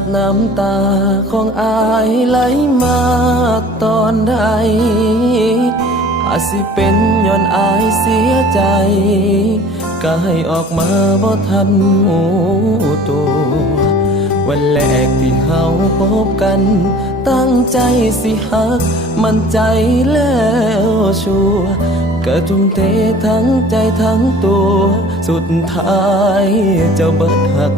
ดน้ำตาของอายไหลมาตอนใดอาจสิเป็นย้อนอายเสียใจก็ให้ออกมาบ่ทันหูตัววันแรกที่เฮาพบกันตั้งใจสิฮักมั่นใจแล้วชัวร์ก็ทุ่มเททั้งใจทั้งตัวสุดท้ายเจ้าเบิดหัก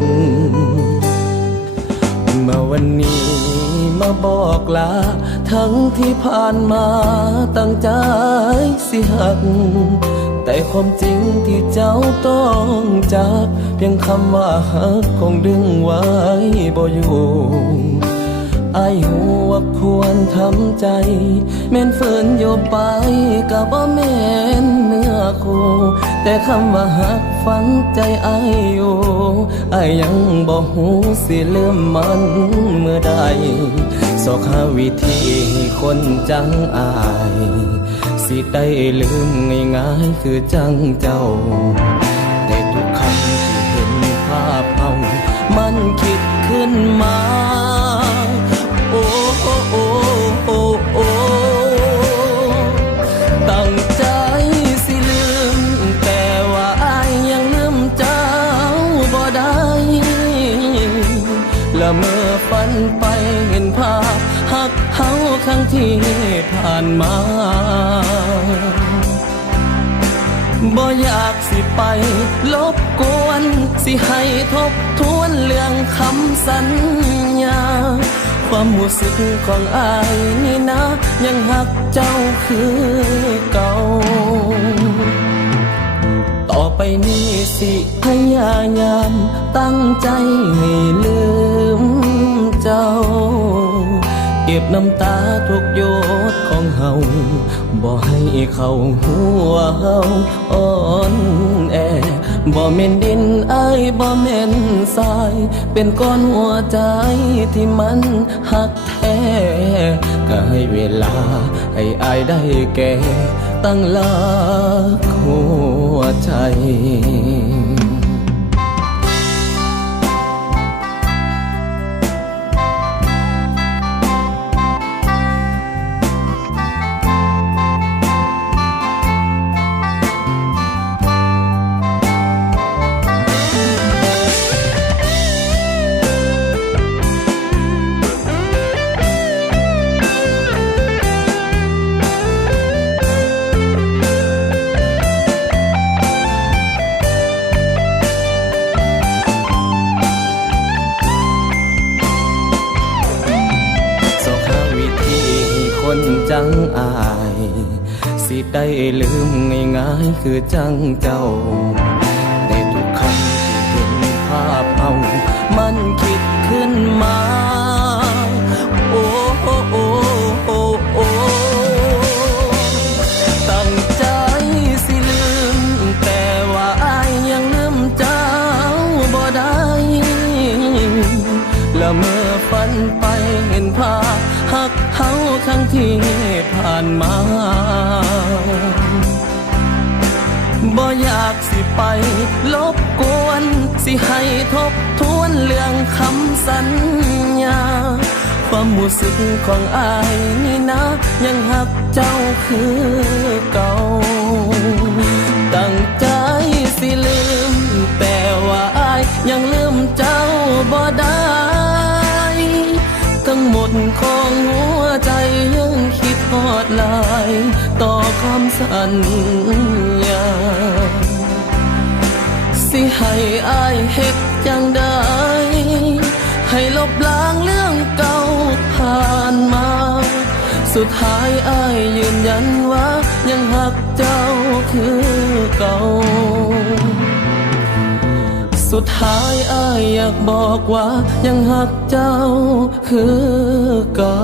มาวันนี้มาบอกลาทั้งที่ผ่านมาตั้งใจสิหักแต่ความจริงที่เจ้าต้องจากเพียงคำว่าหักคงดึงไว้บ่อยู่อายหูว่าควรทำใจแม่นฝืนอยู่ไปก็บ่แม่นเนื้อคู่แต่คำว่าหักฝังใจอายอยู่อายยังบ่หูสิลืมมันเมื่อใดสอกหาวิธีให้คนจังอายสิได้ลืมง่ายๆคือจังเจ้าแต่ทุกคำที่เห็นภาพเฮามันคิดขึ้นมาโอ้โอ้โอ้โอ้โอ้ตั้งใจสิลืมแต่ว่าอายยังลืมเจ้าบ่ได้และเมื่อฝันไปเห็นภาพหักเฮาครั้งที่ผ่านมาบ่อยากสิไปลบกวนสิให้ทบทวนเรื่องคำสัญญาความรู้สึกของอายนี่นะยังหักเจ้าคือเก่าต่อไปนี้สิพยายามตั้งใจให้ลืมเจ้าเก็บน้ำตาทุกหยดของเฮาบ่ให้เข้าหัวเฮาอ่อนแอบ่แม่นดินอายบ่แม่นทรายเป็นก้อนหัวใจที่มันหักแท้ก็ให้เวลาให้อายได้แก่ตั้งหลักหัวใจคนจังอายสิได้ลืมง่ายๆคือจังเจ้าได้ทุกคำที่เห็นภาพเฮามันคิดขึ้นมาโอ้โอ้โอ้โอ้โอ้ตั้งใจสิลืมแต่ว่าอายยังลืมเจ้าบ่ได้และเมื่อฝันไปเห็นภาพหักเฮาครั้งที่ผ่านมาบ่อยากสิไปลบกวนสิให้ทบทวนเรื่องคำสัญญาความรู้สึกของอายนี่นะยังหักเจ้าคือเก่าตั้งใจสิลืมแต่ว่าอายยังลืมเจ้าบ่ได้ทั้งหมดของหัวใจยังคิดทอดลายต่อคำสัญญาสิให้อายเฮ็ดจังได้ให้ลบล้างเรื่องเก่าผ่านมาสุดท้ายอายยืนยันว่ายังหักเจ้าคือเก่าสุดท้ายอายอยากบอกว่ายังหักเจ้าคือเก่า